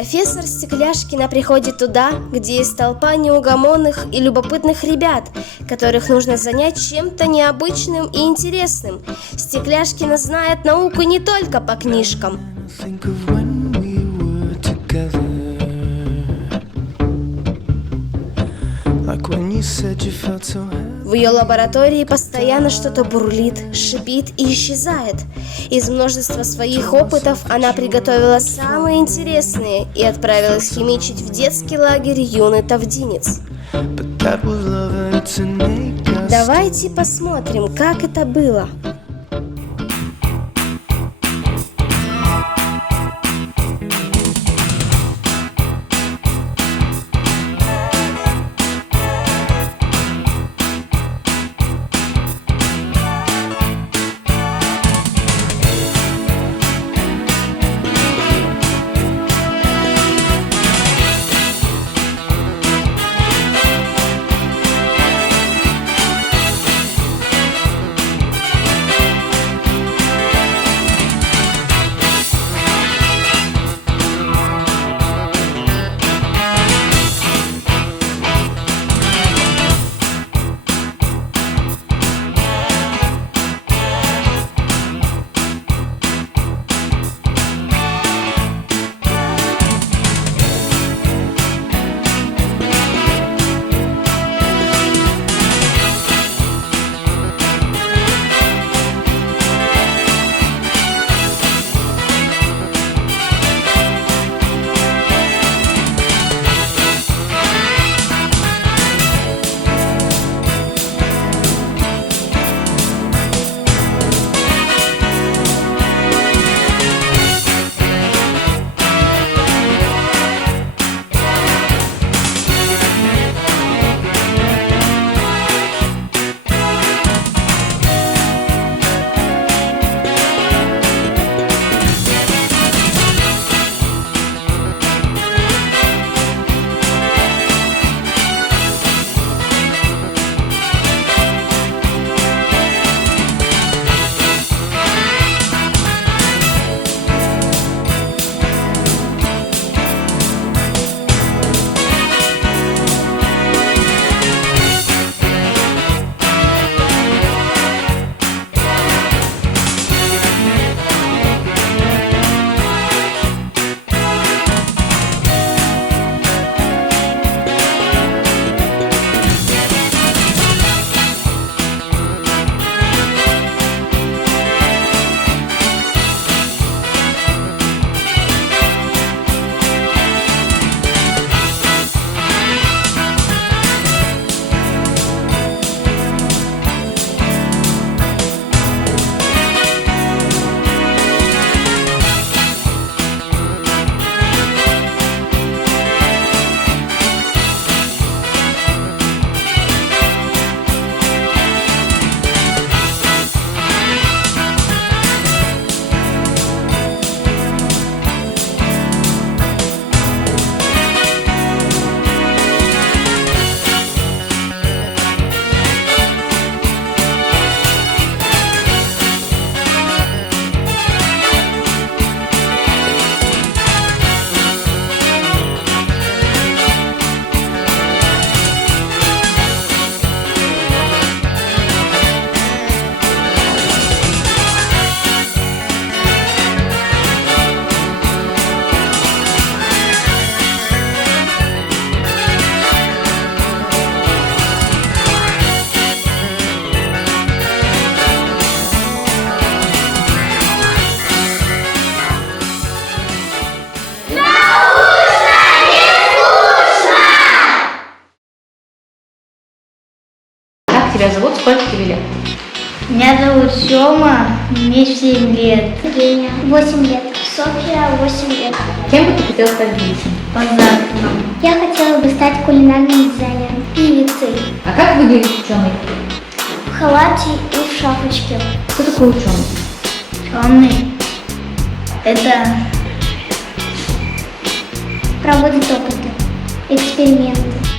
Профессор Стекляшкина приходит туда, где есть толпа неугомонных и любопытных ребят, которых нужно занять чем-то необычным и интересным. Стекляшкина знает науку не только по книжкам. В ее лаборатории постоянно что-то бурлит, шипит и исчезает. Из множества своих опытов она приготовила самые интересные и отправилась химичить в детский лагерь юный тавдинец. Давайте посмотрим, как это было. Как тебя зовут? Сколько тебе лет? Меня зовут Сёма, мне 7 лет. Евгения, 8 лет. Софья, 8 лет. Кем бы ты хотела стать в будущем? Позавтракаем. Я хотела бы стать кулинарным дизайнером, певицей. А как выглядит ученый? В халате и в шапочке. Кто такой ученый? Ученый. Это Проводит опыты, эксперименты.